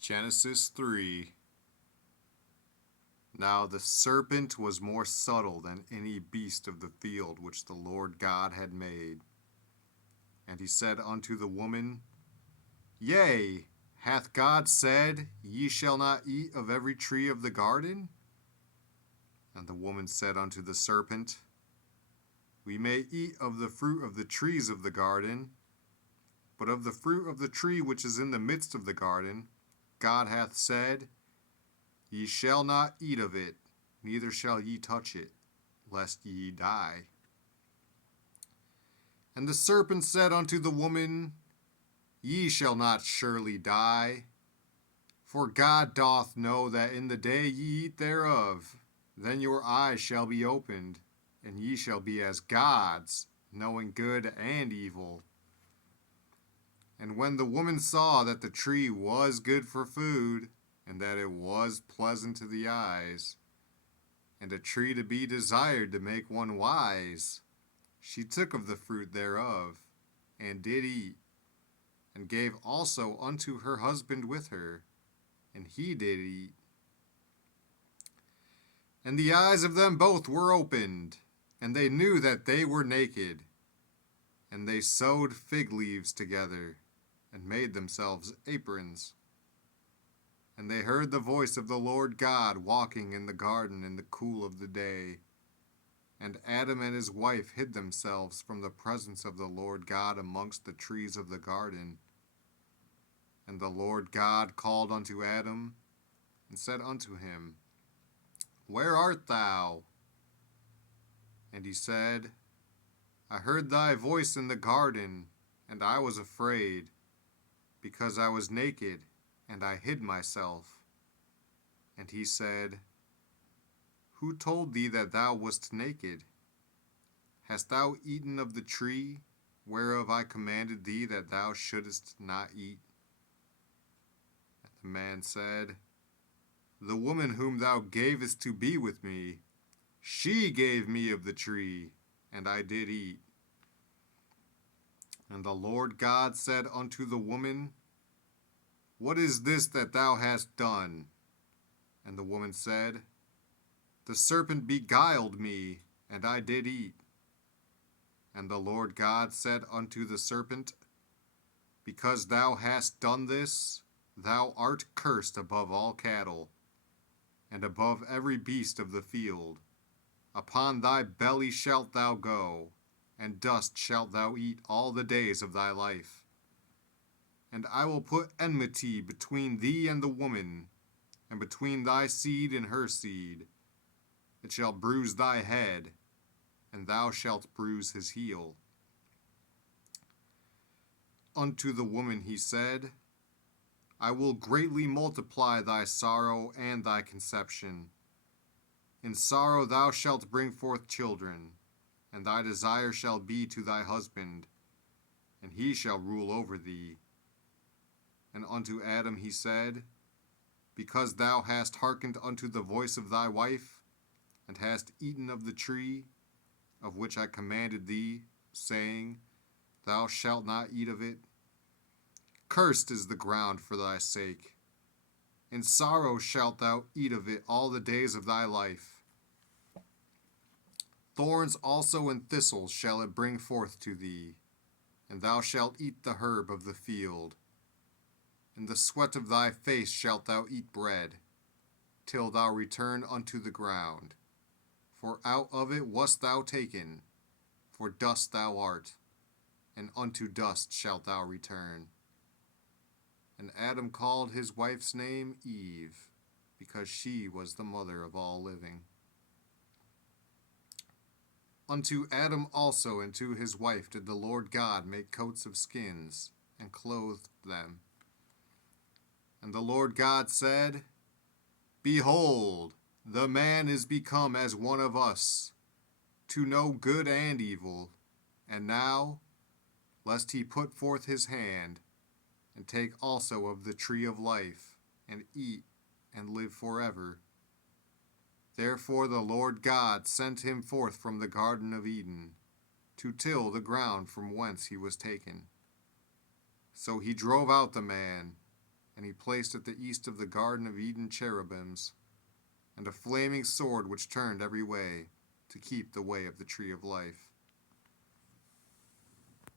Genesis 3. Now the serpent was more subtle than any beast of the field which the Lord God had made. And he said unto the woman, Yea, hath God said, Ye shall not eat of every tree of the garden? And the woman said unto the serpent, We may eat of the fruit of the trees of the garden, but of the fruit of the tree which is in the midst of the garden, God hath said, Ye shall not eat of it, neither shall ye touch it, lest ye die. And the serpent said unto the woman, Ye shall not surely die, for God doth know that in the day ye eat thereof, then your eyes shall be opened, and ye shall be as gods, knowing good and evil. And when the woman saw that the tree was good for food, and that it was pleasant to the eyes, and a tree to be desired to make one wise, she took of the fruit thereof, and did eat, and gave also unto her husband with her, and he did eat. And the eyes of them both were opened, and they knew that they were naked. And they sewed fig leaves together, and made themselves aprons. And they heard the voice of the Lord God walking in the garden in the cool of the day. And Adam and his wife hid themselves from the presence of the Lord God amongst the trees of the garden. And the Lord God called unto Adam, and said unto him, Where art thou? And he said, I heard thy voice in the garden, and I was afraid, because I was naked, and I hid myself. And he said, Who told thee that thou wast naked? Hast thou eaten of the tree, whereof I commanded thee that thou shouldest not eat? And the man said, The woman whom thou gavest to be with me, she gave me of the tree, and I did eat. And the Lord God said unto the woman, What is this that thou hast done? And the woman said, The serpent beguiled me, and I did eat. And the Lord God said unto the serpent, Because thou hast done this, thou art cursed above all cattle, and above every beast of the field. Upon thy belly shalt thou go, and dust shalt thou eat all the days of thy life. And I will put enmity between thee and the woman, and between thy seed and her seed. It shall bruise thy head, and thou shalt bruise his heel. Unto the woman he said, I will greatly multiply thy sorrow and thy conception. In sorrow thou shalt bring forth children, and thy desire shall be to thy husband, and he shall rule over thee. And unto Adam he said, Because thou hast hearkened unto the voice of thy wife, and hast eaten of the tree, of which I commanded thee, saying, Thou shalt not eat of it. Cursed is the ground for thy sake. In sorrow shalt thou eat of it all the days of thy life. Thorns also and thistles shall it bring forth to thee, and thou shalt eat the herb of the field. In the sweat of thy face shalt thou eat bread, till thou return unto the ground. For out of it wast thou taken, for dust thou art, and unto dust shalt thou return. And Adam called his wife's name Eve, because she was the mother of all living. Unto Adam also and to his wife did the Lord God make coats of skins, and clothed them. And the Lord God said, Behold, the man is become as one of us, to know good and evil. And now, lest he put forth his hand, and take also of the tree of life, and eat, and live forever. Therefore the Lord God sent him forth from the Garden of Eden, to till the ground from whence he was taken. So he drove out the man, and he placed at the east of the Garden of Eden cherubims, and a flaming sword which turned every way, to keep the way of the tree of life.